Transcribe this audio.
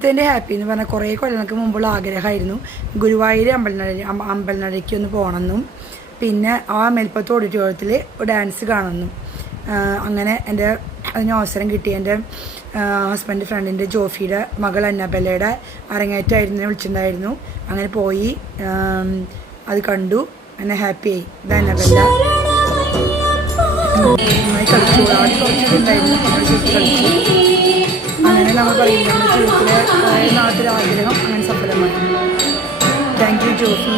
ഇതിൻ്റെ ഹാപ്പി എന്ന് പറഞ്ഞാൽ കുറേ കൊല്ലങ്ങൾക്ക് മുമ്പുള്ള ആഗ്രഹമായിരുന്നു ഗുരുവായൂർ അമ്പലനടയ്ക്ക് ഒന്ന് പോകണമെന്നും പിന്നെ ആ മേൽപ്പത്ത് ഓഡിറ്റോറിയത്തിൽ ഡാൻസ് കാണണമെന്നും. അങ്ങനെ അതിന് അവസരം കിട്ടി. എൻ്റെ ഹസ്ബൻഡ് ഫ്രണ്ടിൻ്റെ ജോഫിയുടെ മകൾ അന്നബെല്ലയുടെ അരങ്ങേറ്റമായിരുന്നു, വിളിച്ചിട്ടുണ്ടായിരുന്നു. അങ്ങനെ പോയി അത് കണ്ടു, എന്നെ ഹാപ്പിയായി. ഇത് അന്നബെല്ല നന്നായി കളിച്ചു, ആദ്യം കുറച്ചിട്ടുണ്ടായിരുന്നു, കളിച്ചു. അങ്ങനെ നമ്മൾ പറയും നമ്മുടെ ജീവിതത്തിലെ നാട്ടിലെ ആഗ്രഹം അങ്ങനെ സഫലമായി. Thank you Jofi.